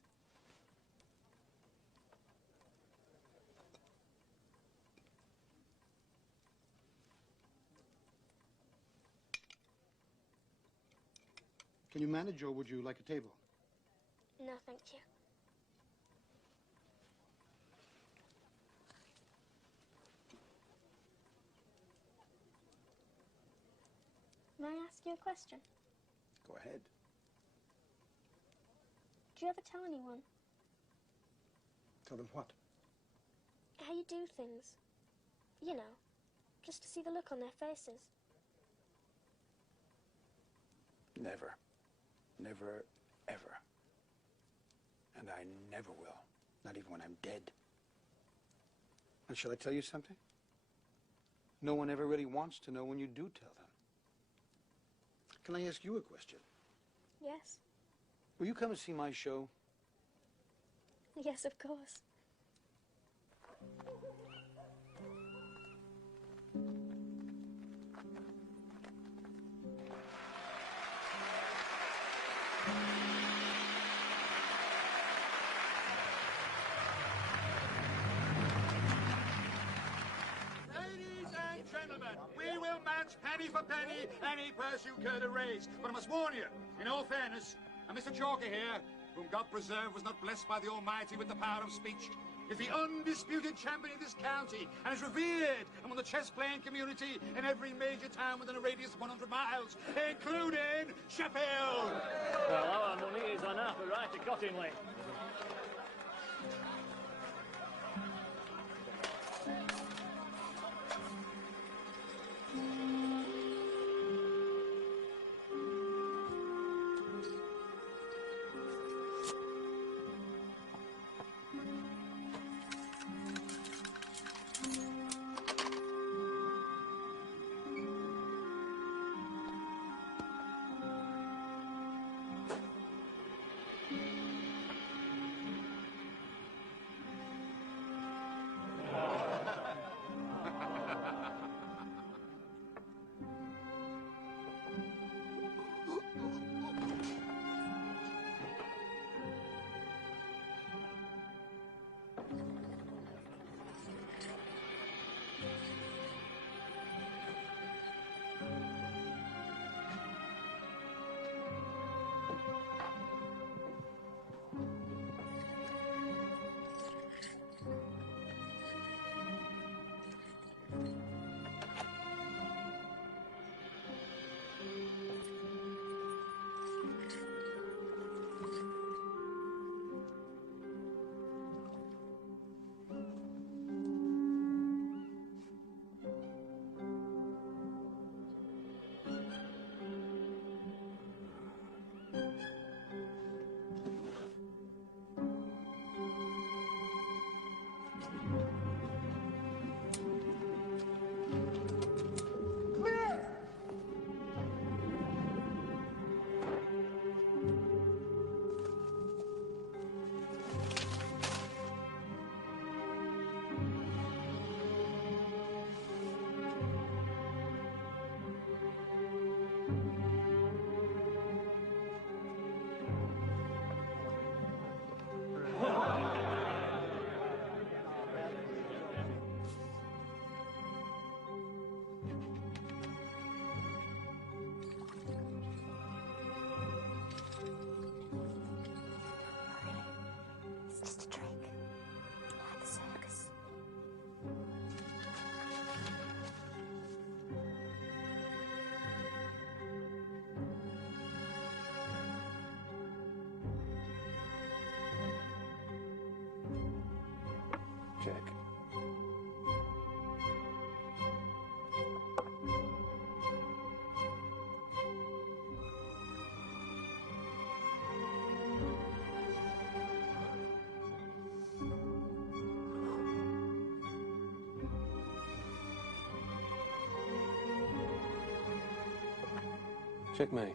Can you manage, or would you like a table? No, thank you. May I ask you a question? Go ahead. Do you ever tell anyone Tell them what? how you do things? You know, just to see the look on their faces. Never. Never, ever. And I never will. Not even when I'm dead. And shall I tell you something? No one ever really wants to know when you do tell them. Can I ask you a question? Yes. Will you come and see my show? Yes, of course. Ladies and gentlemen, we will match penny for penny any purse you care to raise. But I must warn you, in all fairness, and Mr. Chalker here, whom God preserve was not blessed by the Almighty with the power of speech, is the undisputed champion of this county and is revered among the chess-playing community in every major town within a radius of 100 miles, including Sheffield. Well, our money is on Arthur right to Cottingley. Jack. Checkmate.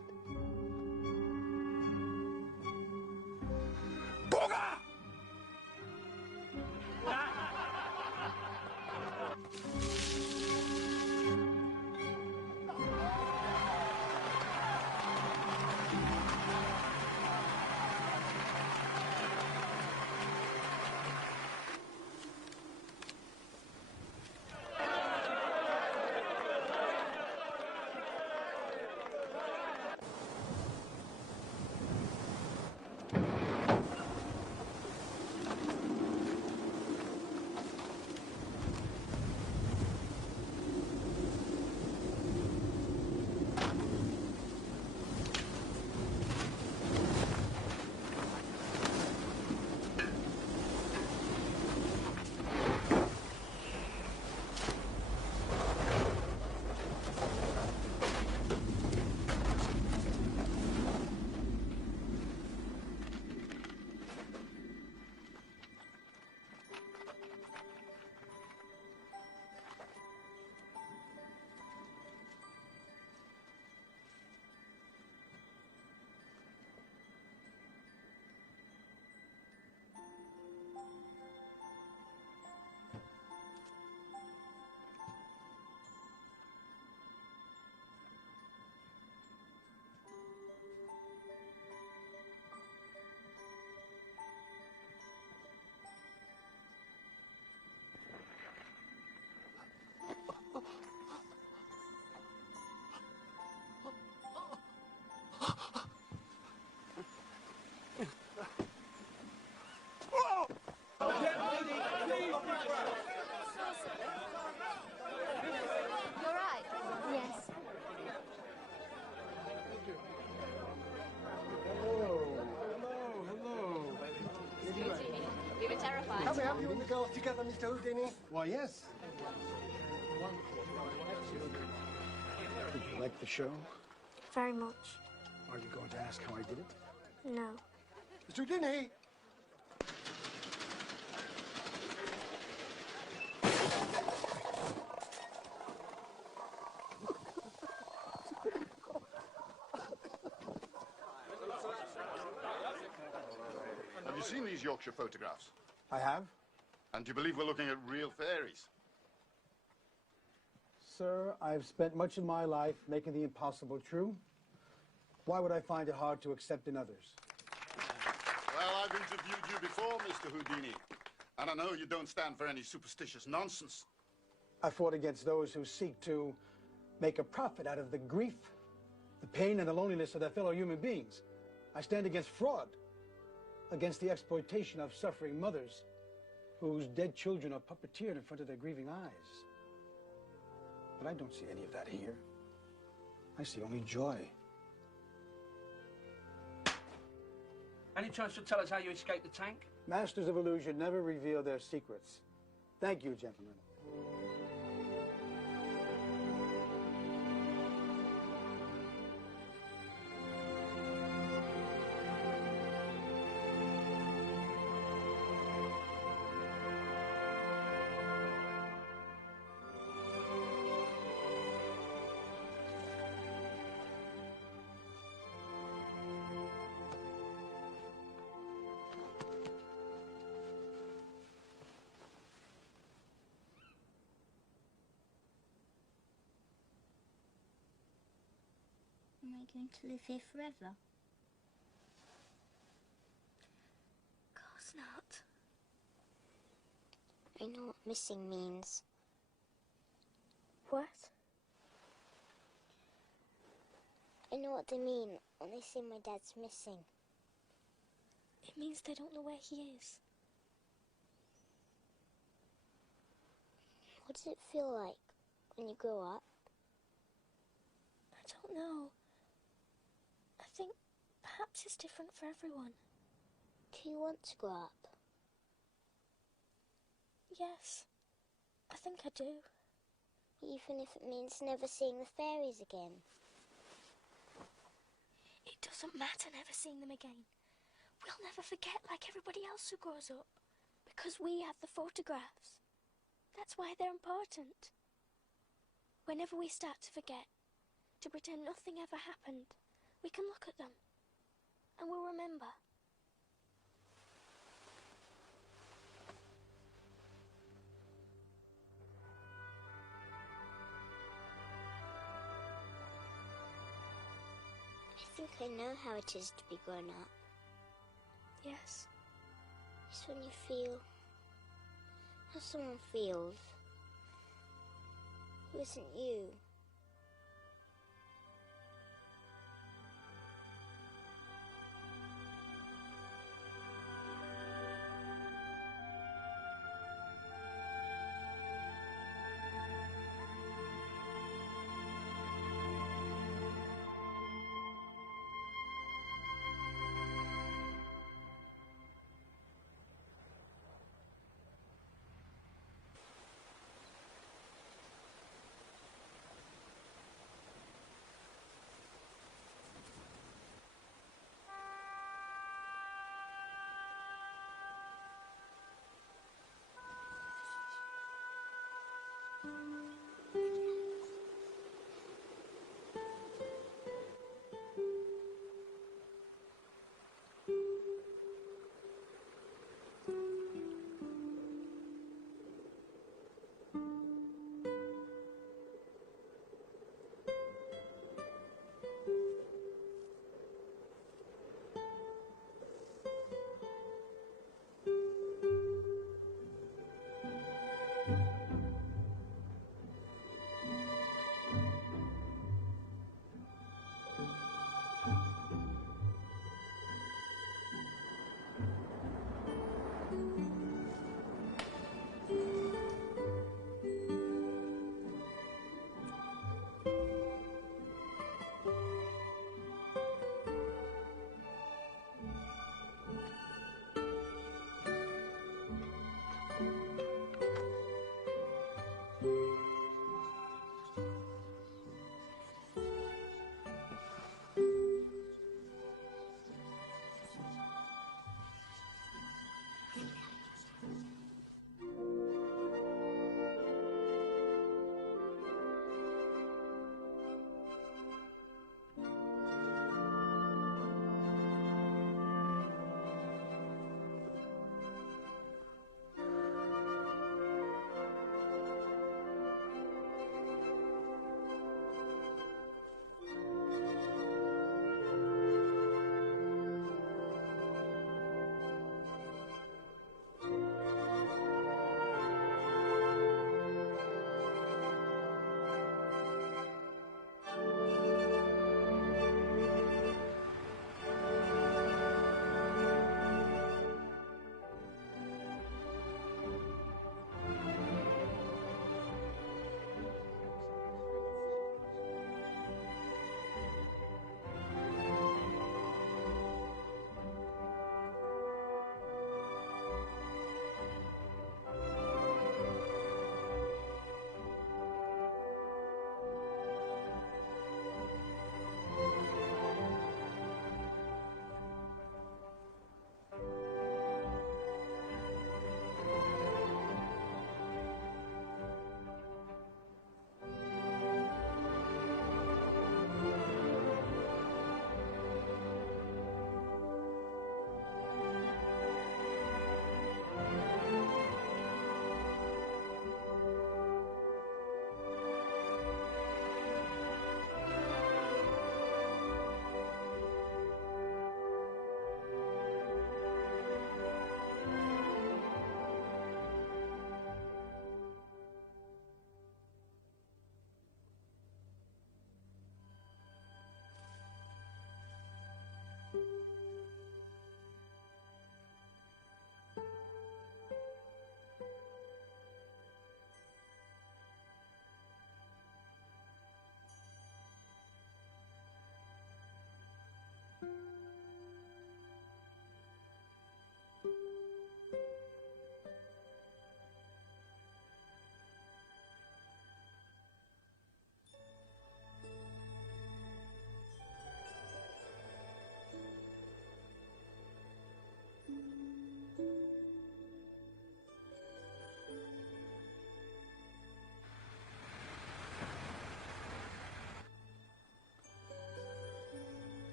You're right. Yes. We were terrified. Can we have you and the girls together, Mr. Houdini? Why, yes. Did you like the show? Very much. Are you going to ask how I did it? No. Mr. Houdini! Have you seen these Yorkshire photographs? I have. And do you believe we're looking at real fairies? Sir, I've spent much of my life making the impossible true. Why would I find it hard to accept in others? Well, I've interviewed you before, Mr. Houdini. And I know you don't stand for any superstitious nonsense. I fought against those who seek to make a profit out of the grief, the pain, and the loneliness of their fellow human beings. I stand against fraud, against the exploitation of suffering mothers whose dead children are puppeteered in front of their grieving eyes. But I don't see any of that here. I see only joy. Any chance you'll tell us how you escaped the tank? Masters of illusion never reveal their secrets. Thank you, gentlemen. Am I going to live here forever? Of course not. I know what missing means. What? I know what they mean when they say my dad's missing. It means they don't know where he is. What does it feel like when you grow up? I don't know. I think perhaps it's different for everyone. Do you want to grow up? Yes, I think I do. Even if it means never seeing the fairies again. It doesn't matter never seeing them again. We'll never forget like everybody else who grows up. Because we have the photographs. That's why they're important. Whenever we start to forget, to pretend nothing ever happened, we can look at them. And we'll remember. I think I know how it is to be grown up. Yes. It's when you feel how someone feels who isn't you.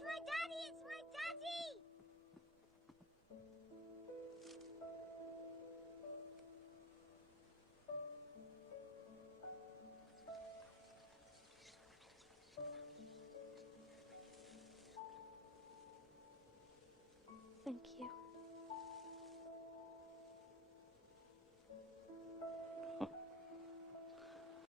It's my daddy! It's my daddy! Thank you.